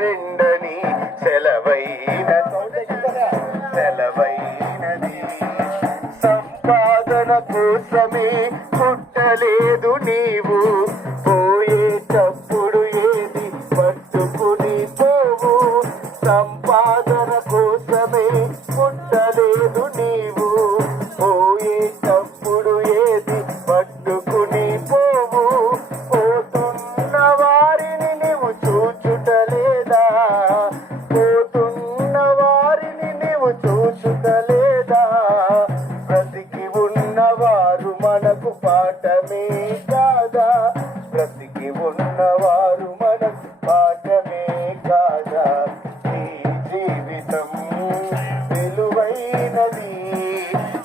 రెండని సెలవైనది. సంపాదన కోసమే పుట్టలేదు నీవు, పోయేటప్పుడు ఏది పట్టుకుని పోవు. సంపాదన కోసమే పుట్టలేదు నీవు, పోయేటప్పుడు ఏది పట్టుకుని పోవు. పోతున్న వారిని నీవు చూచుటలేదా, పోతున్న వారిని నీవు చూచుటలేదా. బ్రతికి ఉన్నవారు మనకు పాఠమే కాదా, బ్రతికి ఉన్నవారు మనకు పాఠమే కాదా. ఈ జీవితం విలువైనది,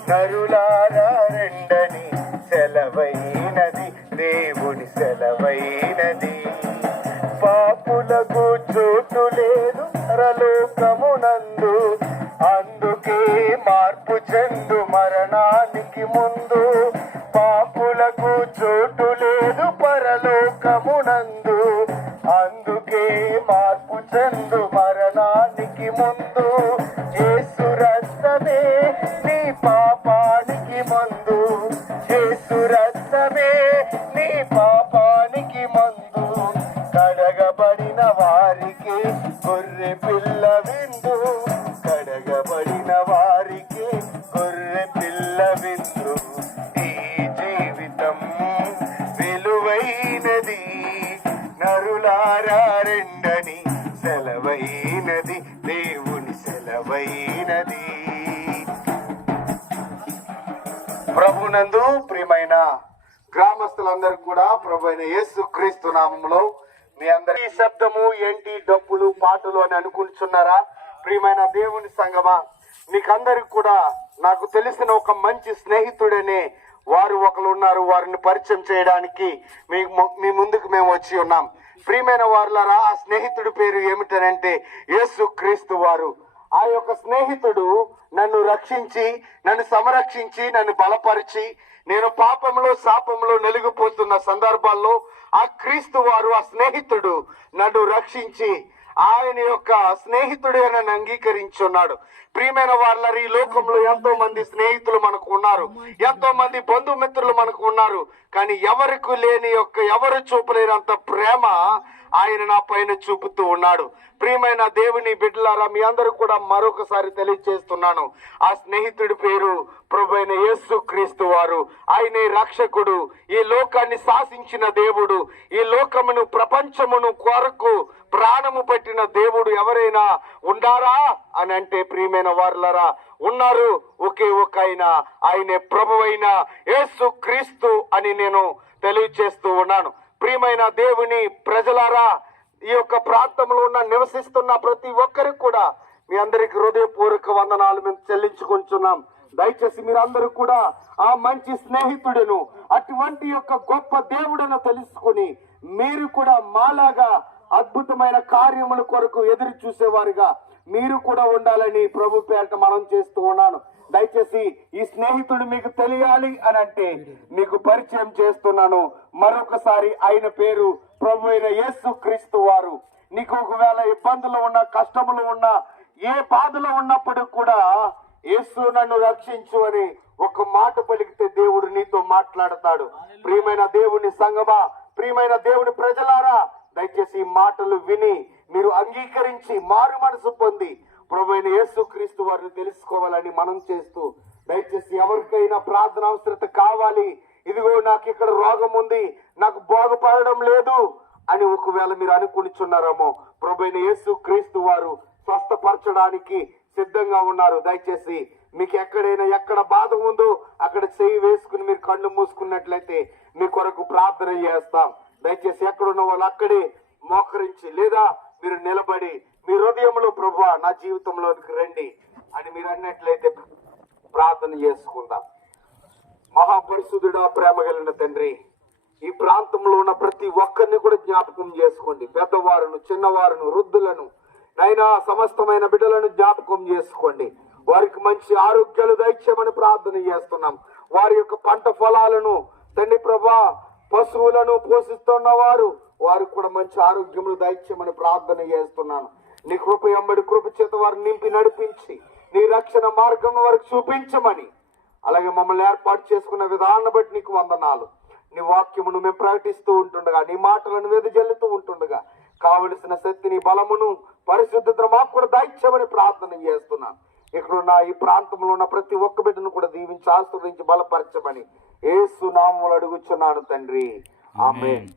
నరులారా రెండని సెలవైనది, దేవుని సెలవైనది. పాపులకు చోటు లేదు పరలోకమునందు, అందుకే మార్పు చెందు మరణానికి ముందు. పాపులకు చోటు లేదు పరలోకమునందు, అందుకే మార్పు చెందు మరణానికి ముందు. యేసు రక్తమే నీ పాపానికి మందు, యేసు రక్తమే నీ పాపానికి మందు. కడగబడిన వారికి గొర్రె పిల్ల విందు, కడగబడిన వారికి గొర్రె పిల్ల విందు. ఈ జీవితం విలువైనది, నరులారా రెండని సెలవైనది, దేవుని సెలవైనది. ప్రభునందు ప్రియమైన గ్రామస్తులందరూ కూడా ప్రభు అయిన యేసు క్రీస్తు నామములో మీ అందరి శబ్దము ఏంటి, డప్పులు పాటలు అని అనుకుంటున్నారా? ప్రియమైన దేవుని సంగమా, మీకందరికి కూడా నాకు తెలిసిన ఒక మంచి స్నేహితుడనే వారు ఒకరు ఉన్నారు. వారిని పరిచయం చేయడానికి మీ ముందుకు మేము వచ్చి ఉన్నాం. ప్రియమైన వారులారా, ఆ స్నేహితుడి పేరు ఏమిటనంటే యేసు క్రీస్తు వారు. ఆ యొక్క స్నేహితుడు నన్ను రక్షించి, నన్ను సంరక్షించి, నన్ను బలపరిచి, నేను పాపంలో శాపంలో నలిగిపోతున్న సందర్భాల్లో ఆ క్రీస్తు వారు, ఆ స్నేహితుడు నన్ను రక్షించి ఆయన యొక్క స్నేహితుడే నన్ను అంగీకరించున్నాడు. ప్రియమైన వాళ్ళ ఈ లోకంలో ఎంతో మంది స్నేహితులు మనకు ఉన్నారు, ఎంతో మంది బంధుమిత్రులు మనకు ఉన్నారు. కానీ ఎవరికి లేని ఎవరు చూపలేనంత ప్రేమ ఆయన నా పైన చూపుతూ ఉన్నాడు. ప్రియమైన దేవుని బిడ్డలారా, మీ అందరూ కూడా మరొకసారి తెలియజేస్తున్నాను, ఆ స్నేహితుడి పేరు ప్రభువైన యేసు క్రీస్తు వారు. ఆయనే రక్షకుడు, ఈ లోకాన్ని శాసించిన దేవుడు, ఈ లోకమును ప్రపంచమును కొరకు ప్రాణము పెట్టిన దేవుడు ఎవరైనా ఉండారా అని అంటే ప్రియమైన వారులారా ఉన్నారు. ఒకే ఒక ఆయనే ప్రభువైన యేసు క్రీస్తు అని నేను తెలియజేస్తూ ఉన్నాను. ప్రియమైన దేవుని ప్రజలారా, ఈ యొక్క ప్రాంతంలో నివసిస్తున్న ప్రతి ఒక్కరికి కూడా మీ అందరికి హృదయపూర్వక వందనాలు మేము చెల్లించుకుంటున్నాం. దయచేసి మీరందరూ కూడా ఆ మంచి స్నేహితుడును, అటువంటి యొక్క గొప్ప దేవుడను తెలుసుకుని మీరు కూడా మాలాగా అద్భుతమైన కార్యముల కొరకు ఎదురు చూసేవారుగా మీరు కూడా ఉండాలని ప్రభు పేరట మనం చేస్తూ ఉన్నాను. దయచేసి ఈ స్నేహితుడు మీకు తెలియాలి అని అంటే మీకు పరిచయం చేస్తున్నాను. మరొకసారి ఆయన పేరు ప్రభు అయిన యేసు క్రీస్తు వారు. నీకు ఒకవేళ ఇబ్బందులు ఉన్నా, కష్టములు ఉన్నా, ఏ బాధలో ఉన్నప్పుడు కూడా యేసు నన్ను రక్షించు అని ఒక మాట పలికితే దేవుడు నీతో మాట్లాడతాడు. ప్రియమైన దేవుని సంగమా, ప్రియమైన దేవుని ప్రజలారా, దయచేసి ఈ మాటలు విని మీరు అంగీకరించి మారు మనసు పొంది ప్రభువైన యేసు క్రీస్తు వారిని తెలుసుకోవాలని మనం చేస్తూ, దయచేసి ఎవరికైనా ప్రార్థన అవసరత కావాలి, ఇదిగో నాకు ఇక్కడ రోగం ఉంది, నాకు బాగుపడడం లేదు అని ఒకవేళ మీరు అనుకునిచున్నారేమో, ప్రభువైన యేసు క్రీస్తు వారు స్వస్థపరచడానికి సిద్ధంగా ఉన్నారు. దయచేసి మీకు ఎక్కడ బాధ ఉందో అక్కడ చేయి వేసుకుని మీరు కళ్ళు మూసుకున్నట్లయితే మీ కొరకు ప్రార్థన చేస్తాం. దయచేసి ఎక్కడున్న వాళ్ళు అక్కడే మోకరించి లేదా మీరు నిలబడి మీ హృదయంలో ప్రభువా నా జీవితంలోనికి రండి అని మీరు అన్నట్లయితే ప్రార్థన చేసుకుందాం. మహాపరిశుద్ధుడా, ప్రేమ కలిగిన తండ్రి, ఈ ప్రాంతంలో ఉన్న ప్రతి ఒక్కరిని కూడా జ్ఞాపకం చేసుకోండి. పెద్దవారును, చిన్నవారును, వృద్ధులను, నైనా సమస్తమైన బిడ్డలను జ్ఞాపకం చేసుకోండి. వారికి మంచి ఆరోగ్యాలు దయచేయమని ప్రార్థన చేస్తున్నాం. వారి యొక్క పంట ఫలాలను తండ్రి ప్రభా, పశువులను పోషిస్తున్న వారు, వారికి కూడా మంచి ఆరోగ్యములు దయచేయమని ప్రార్థన చేస్తున్నాను. నీ కృప ఎంబడి కృప చేత వారిని నింపి నడిపించి నీ రక్షణ మార్గం వారికి చూపించమని, అలాగే మమ్మల్ని ఏర్పాటు చేసుకున్న విధానం బట్టి నీకు వందనాలు. నీ వాక్యమును మేము ప్రకటిస్తూ ఉంటుండగా, నీ మాటలను వెదజల్లుతూ ఉంటుండగా కావలసిన శక్తిని, బలమును, పరిశుద్ధతను మాకు కూడా దయచేయమని ప్రార్థన చేస్తున్నాను. ఇక్కడున్న ఈ ప్రాంతంలో ఉన్న ప్రతి ఒక్క బిడ్డను కూడా దీవించి ఆశీర్వదించి బలపరచమని యేసు నామములో అడుగుచున్నాను తండ్రి. ఆమేన్.